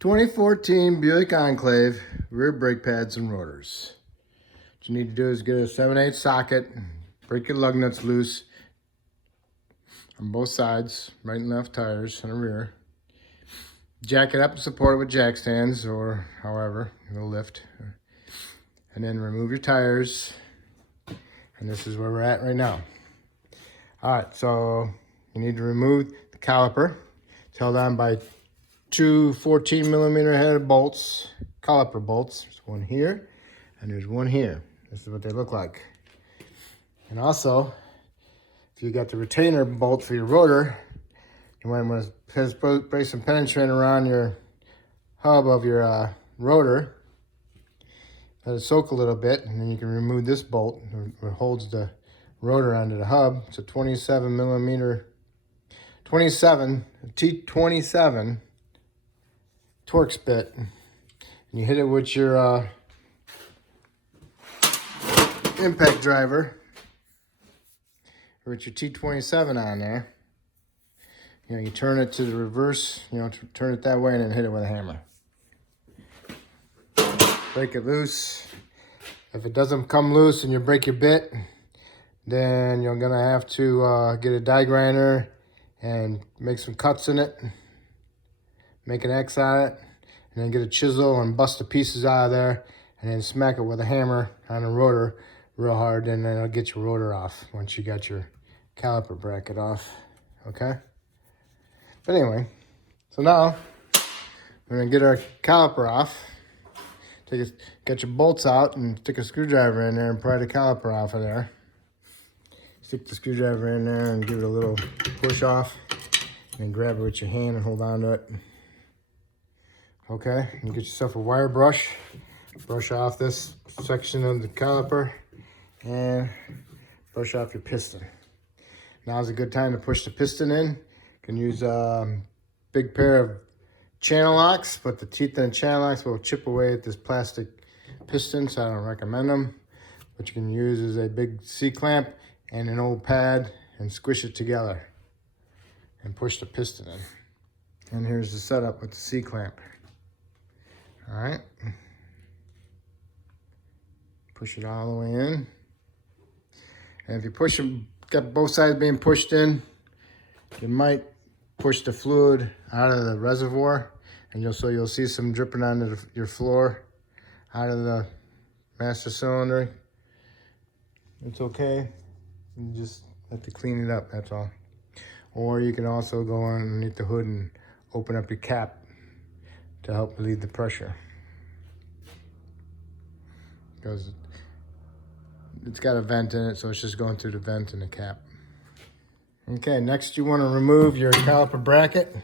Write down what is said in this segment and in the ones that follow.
2014 Buick Enclave, rear brake pads and rotors. What you need to do is get a 7/8 socket, break your lug nuts loose on both sides, right and left tires on the rear. Jack it up and support it with jack stands or however, it'll lift. And then remove your tires. And this is where we're at right now. All right, so you need to remove the caliper. It's held on by two 14mm headed bolts, caliper bolts. There's one here and there's one here. This is what they look like. And also, if you got the retainer bolt for your rotor, you might want to spray some penetrant around your hub of your rotor. Let it soak a little bit, and then you can remove this bolt that holds the rotor onto the hub. It's a 27mm, T27 Torx bit. And you hit it with your impact driver, or with your T27 on there. You know, you turn it to the reverse, turn it that way and then hit it with a hammer. Break it loose. If it doesn't come loose and you break your bit, then you're gonna have to get a die grinder and make some cuts in it, make an X on it, and then get a chisel and bust the pieces out of there, and then smack it with a hammer on the rotor real hard, and then it'll get your rotor off once you got your caliper bracket off, okay? But anyway, so now we're gonna get our caliper off. Get your bolts out and stick a screwdriver in there and pry the caliper off of there. Stick the screwdriver in there and give it a little push off, and grab it with your hand and hold on to it. Okay, you get yourself a wire brush, brush off this section of the caliper, and brush off your piston. Now's a good time to push the piston in. You can use a big pair of channel locks, but the teeth in the channel locks will chip away at this plastic piston, so I don't recommend them. What you can use is a big C-clamp and an old pad and squish it together and push the piston in. And here's the setup with the C-clamp. All right. Push it all the way in. And if you push them, got both sides being pushed in, you might push the fluid out of the reservoir, and you'll see some dripping onto your floor out of the master cylinder. It's okay. You just have to clean it up, that's all. Or you can also go underneath the hood and open up your cap to help relieve the pressure, because it's got a vent in it, so it's just going through the vent in the cap. Okay, next you want to remove your caliper bracket,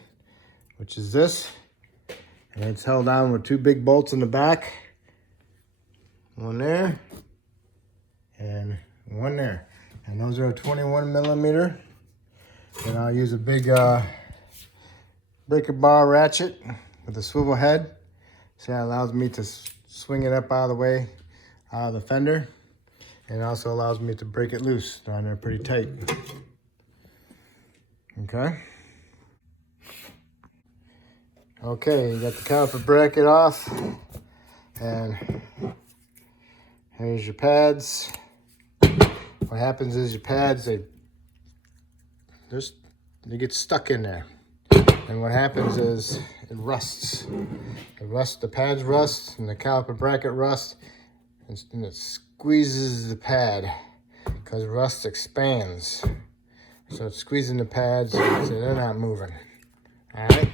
which is this. And it's held on with two big bolts in the back. One there, and one there. And those are 21mm. And I'll use a big breaker bar ratchet with a swivel head. So that allows me to swing it up out of the way, out of the fender. And it also allows me to break it loose down there pretty tight. Okay. Okay, you got the caliper bracket off, and here's your pads. What happens is your pads, they get stuck in there, and what happens is it rusts. The pads rust, and the caliper bracket rusts, and it squeezes the pad because rust expands. So it's squeezing the pads, so they're not moving. All right.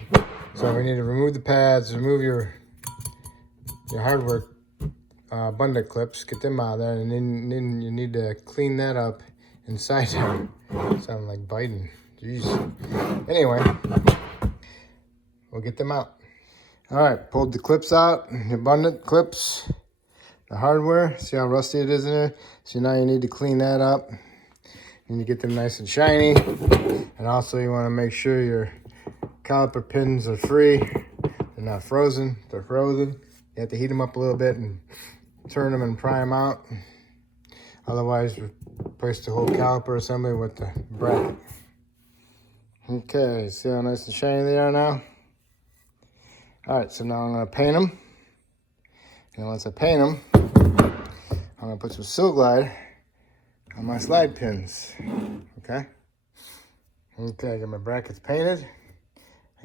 So we need to remove the pads, remove your hardware bundle clips, get them out of there, and then you need to clean that up inside there. Sound like biting. Jeez. Anyway, we'll get them out. All right, pulled the clips out, your bundle clips, the hardware. See how rusty it is in there? So now you need to clean that up. And you get them nice and shiny. And also you want to make sure your caliper pins are free. They're not frozen. If they're frozen, you have to heat them up a little bit and turn them and pry them out. Otherwise, replace the whole caliper assembly with the bracket. Okay, see how nice and shiny they are now? All right, so now I'm gonna paint them. And once I paint them, I'm gonna put some Seal Glide on my slide pins, okay? Okay, I got my brackets painted.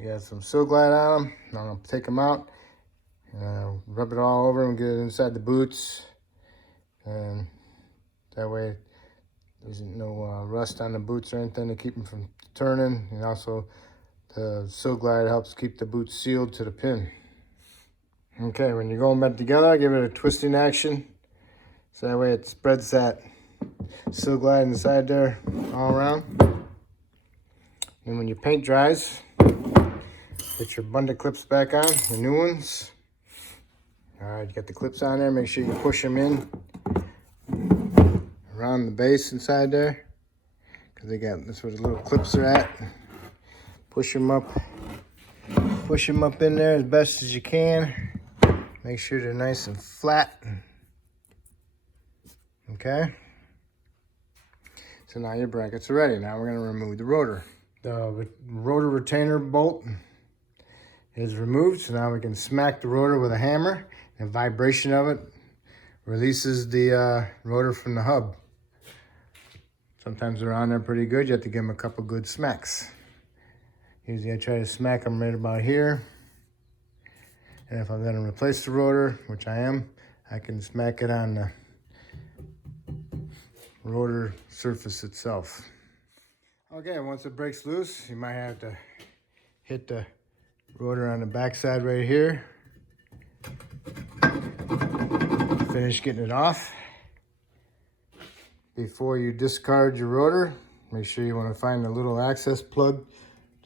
I got some Seal Glide on them. Now I'm gonna take them out, rub it all over and get it inside the boots. And that way there's no rust on the boots or anything to keep them from turning. And also the Seal Glide helps keep the boots sealed to the pin. Okay, when you're going back together, give it a twisting action. So that way it spreads that Seal Glide inside there all around. And when your paint dries, put your bundle clips back on, the new ones. All right, you got the clips on there. Make sure you push them in around the base inside there, because that's where the little clips are at. Push them up in there as best as you can. Make sure they're nice and flat. Okay. So now your brackets are ready. Now we're going to remove the rotor. The rotor retainer bolt is removed. So now we can smack the rotor with a hammer. And vibration of it releases the rotor from the hub. Sometimes they're on there pretty good. You have to give them a couple good smacks. Usually I try to smack them right about here. And if I'm going to replace the rotor, which I am, I can smack it on the rotor surface itself. Okay, once it breaks loose, you might have to hit the rotor on the backside right here. Finish getting it off. Before you discard your rotor, make sure you want to find a little access plug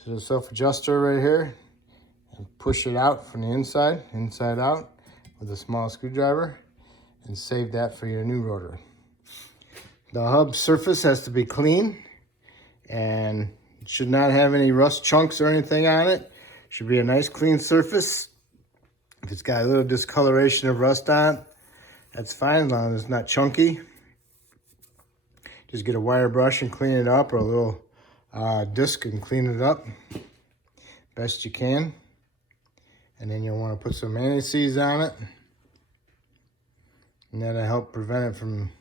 to the self-adjuster right here. Push it out from the inside out with a small screwdriver and save that for your new rotor. The hub surface has to be clean and it should not have any rust chunks or anything on it. Should be a nice clean surface. If it's got a little discoloration of rust on it, that's fine as long as it's not chunky. Just get a wire brush and clean it up, or a little disc and clean it up best you can. And then you'll want to put some anti-seize on it. And that'll help prevent it from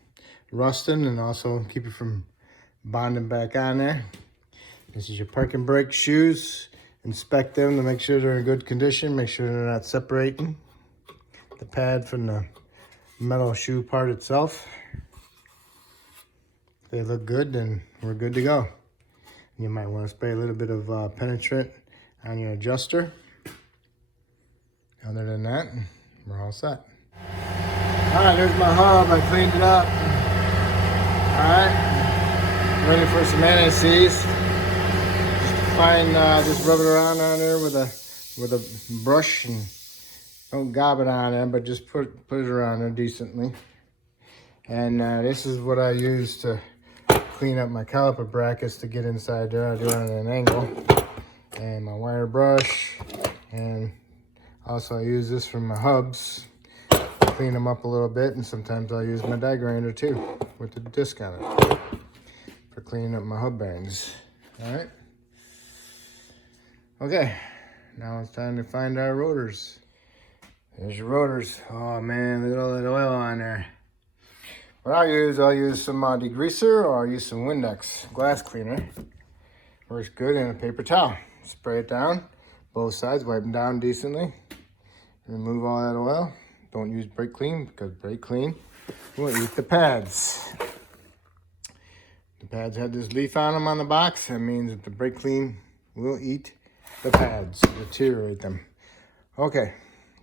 rusting and also keep it from bonding back on there. This is your parking brake shoes. Inspect them to make sure they're in good condition. Make sure they're not separating the pad from the metal shoe part itself. If they look good, then we're good to go. You might want to spray a little bit of penetrant on your adjuster. Other than that, we're all set. All right, there's my hub. I cleaned it up. All right, ready for some anti-seize. Just rub it around on there with a brush, and don't gob it on there, but just put it around there decently. And this is what I use to clean up my caliper brackets to get inside there. I do it at an angle. And my wire brush, and also I use this for my hubs, clean them up a little bit, and sometimes I'll use my die grinder too with the disc on it for cleaning up my hub bearings. All right. Okay, now it's time to find our rotors. There's your rotors. Oh man, look at all that oil on there. What I'll use some degreaser, or I'll use some Windex glass cleaner. Works good, in a paper towel. Spray it down, both sides, wipe them down decently. Remove all that oil. Don't use brake clean, because brake clean will eat the pads. The pads have this leaf on them on the box. That means that the brake clean will eat the pads, deteriorate them. Okay,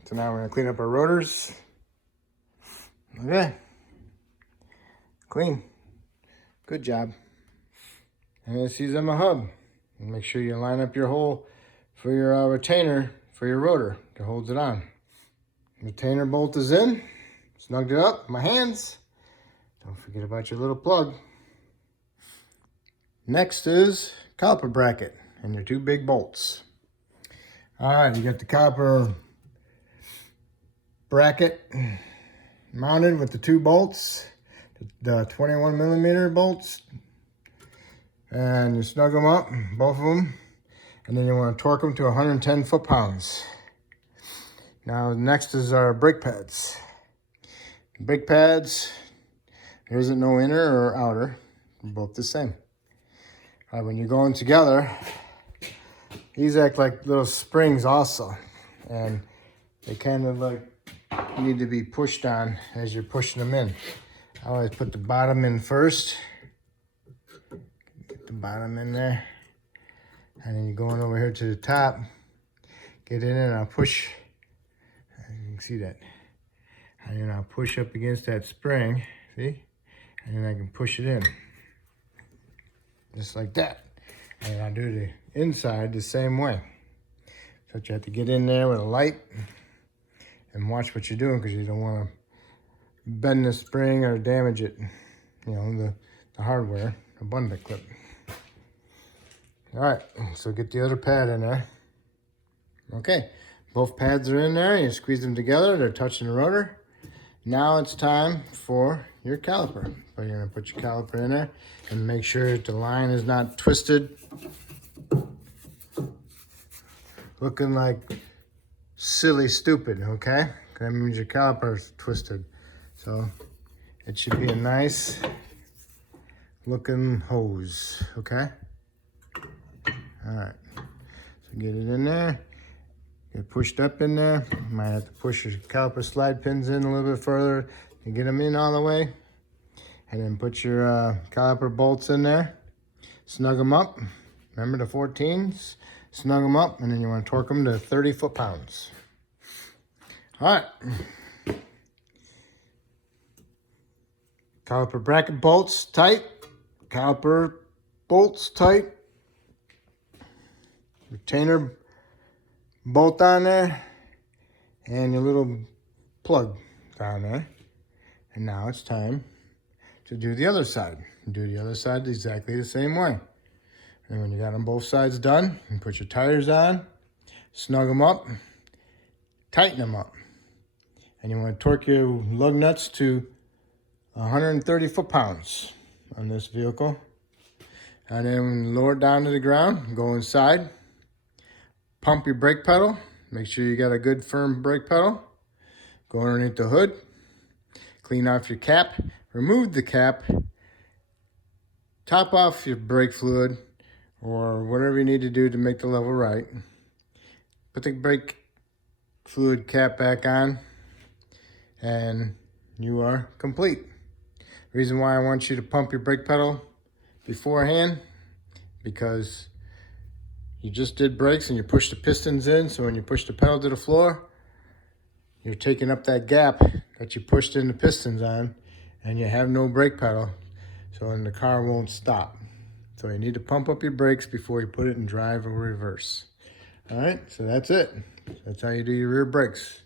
so now we're gonna clean up our rotors. Okay, clean, good job. And this is on my hub. And make sure you line up your hole for your retainer for your rotor that holds it on. Retainer bolt is in, snugged it up, my hands. Don't forget about your little plug. Next is caliper bracket and your two big bolts. All right, you got the caliper bracket mounted with the two bolts, the 21 millimeter bolts, and you snug them up, both of them, and then you want to torque them to 110 foot-pounds. Now next is our brake pads. Brake pads, there isn't no inner or outer. They're both the same. All right, when you're going together, these act like little springs also. And they kind of like need to be pushed on as you're pushing them in. I always put the bottom in first. Get the bottom in there. And then you're going over here to the top. Get in and I'll push. You can see that. And then I'll push up against that spring. See? And then I can push it in. Just like that. And I'll do the inside the same way. So you have to get in there with a light and watch what you're doing because you don't want to bend the spring or damage it. You know, the hardware, the bundle clip. All right, so get the other pad in there. Okay, both pads are in there. You squeeze them together. They're touching the rotor. Now it's time for your caliper. So you're gonna put your caliper in there and make sure that the line is not twisted. Looking like silly stupid, okay? That means your caliper is twisted. So it should be a nice looking hose, okay? All right, so get it in there. Get pushed up in there. You might have to push your caliper slide pins in a little bit further to get them in all the way. And then put your caliper bolts in there. Snug them up. Remember the 14s? Snug them up, and then you want to torque them to 30 foot-pounds. All right. Caliper bracket bolts tight. Caliper bolts tight. Retainer bolt on there. And your little plug down there. And now it's time to do the other side. Do the other side exactly the same way. And when you got them both sides done, you put your tires on, snug them up, tighten them up. And you want to torque your lug nuts to 130 foot-pounds on this vehicle. And then lower it down to the ground, go inside, pump your brake pedal. Make sure you got a good firm brake pedal. Go underneath the hood, clean off your cap, remove the cap, top off your brake fluid, or whatever you need to do to make the level right. Put the brake fluid cap back on, and you are complete. Reason why I want you to pump your brake pedal beforehand, because you just did brakes and you push the pistons in, so when you push the pedal to the floor, you're taking up that gap that you pushed in the pistons on, and you have no brake pedal, so then the car won't stop. So you need to pump up your brakes before you put it in drive or reverse. All right, so that's it. That's how you do your rear brakes.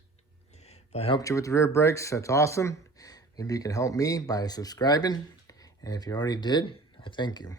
If I helped you with the rear brakes, that's awesome. Maybe you can help me by subscribing. And if you already did, I thank you.